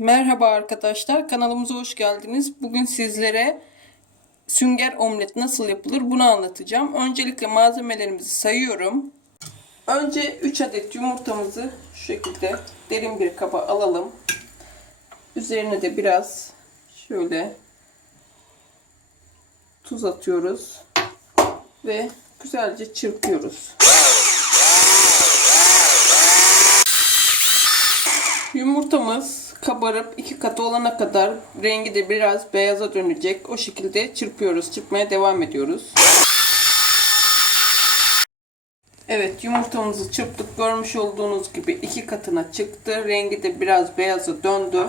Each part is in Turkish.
Merhaba arkadaşlar, kanalımıza hoş geldiniz. Bugün sizlere sünger omlet nasıl yapılır bunu anlatacağım. Öncelikle malzemelerimizi sayıyorum. Önce 3 adet yumurtamızı şu şekilde derin bir kaba alalım. Üzerine de biraz şöyle tuz atıyoruz ve güzelce çırpıyoruz. Yumurtamız kabarıp iki katı olana kadar rengi de biraz beyaza dönecek. O şekilde çırpıyoruz. Çırpmaya devam ediyoruz. Evet yumurtamızı çırptık. Görmüş olduğunuz gibi iki katına çıktı. Rengi de biraz beyaza döndü.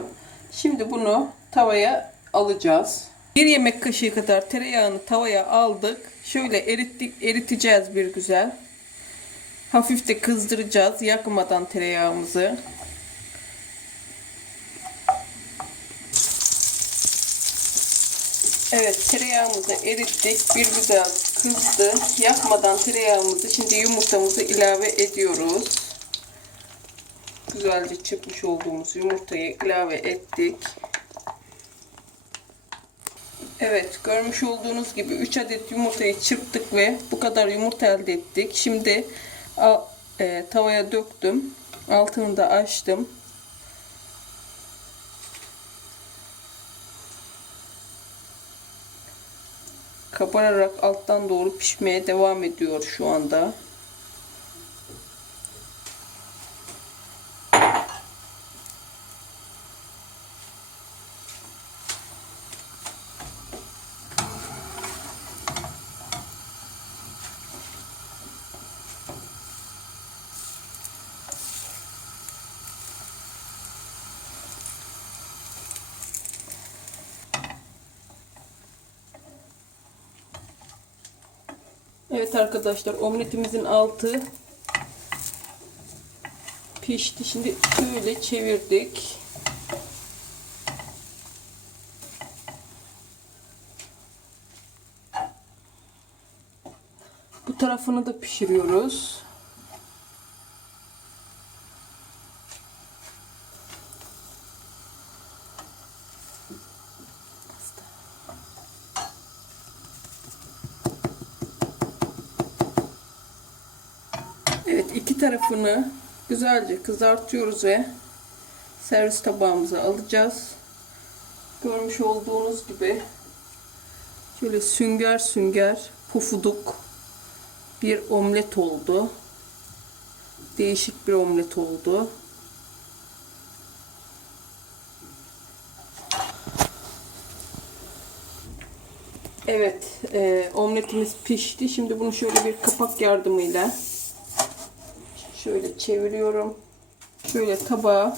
Şimdi bunu tavaya alacağız. Bir yemek kaşığı kadar tereyağını tavaya aldık. Şöyle erittik, eriteceğiz bir güzel. Hafif de kızdıracağız yakmadan tereyağımızı. Evet tereyağımızı erittik. Bir güzel kızdı. Yakmadan tereyağımızı şimdi yumurtamızı ilave ediyoruz. Güzelce çırpmış olduğumuz yumurtayı ilave ettik. Evet görmüş olduğunuz gibi 3 adet yumurtayı çırptık ve bu kadar yumurta elde ettik. Şimdi e, tavaya döktüm. Altını da açtım. Kabararak alttan doğru pişmeye devam ediyor şu anda. Evet arkadaşlar omletimizin altı pişti. Şimdi şöyle çevirdik. Bu tarafını da pişiriyoruz. Evet iki tarafını güzelce kızartıyoruz ve servis tabağımıza alacağız. Görmüş olduğunuz gibi şöyle sünger sünger pufuduk bir omlet oldu. Değişik bir omlet oldu. Evet, e, omletimiz pişti. Şimdi bunu şöyle bir kapak yardımıyla şöyle çeviriyorum. Şöyle tabağa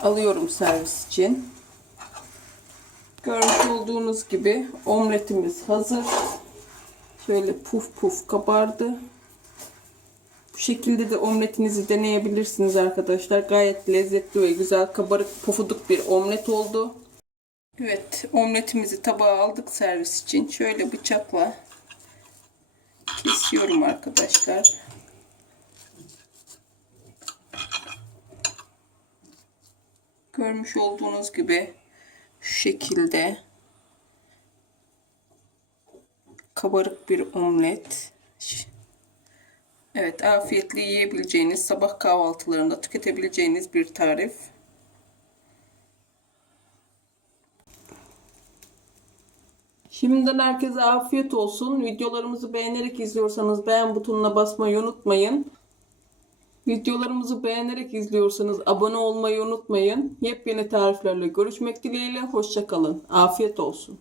alıyorum servis için. Görmüş olduğunuz gibi omletimiz hazır. Şöyle puf puf kabardı. Bu şekilde de omletinizi deneyebilirsiniz arkadaşlar. Gayet lezzetli ve güzel kabarık pufuduk bir omlet oldu. Evet omletimizi tabağa aldık servis için. Şöyle bıçakla kesiyorum arkadaşlar. Görmüş olduğunuz gibi şu şekilde kabarık bir omlet. Evet, afiyetle yiyebileceğiniz, sabah kahvaltılarında tüketebileceğiniz bir tarif. Şimdiden herkese afiyet olsun. Videolarımızı beğenerek izliyorsanız beğen butonuna basmayı unutmayın. Videolarımızı beğenerek izliyorsanız abone olmayı unutmayın. Yepyeni tariflerle görüşmek dileğiyle. Hoşçakalın. Afiyet olsun.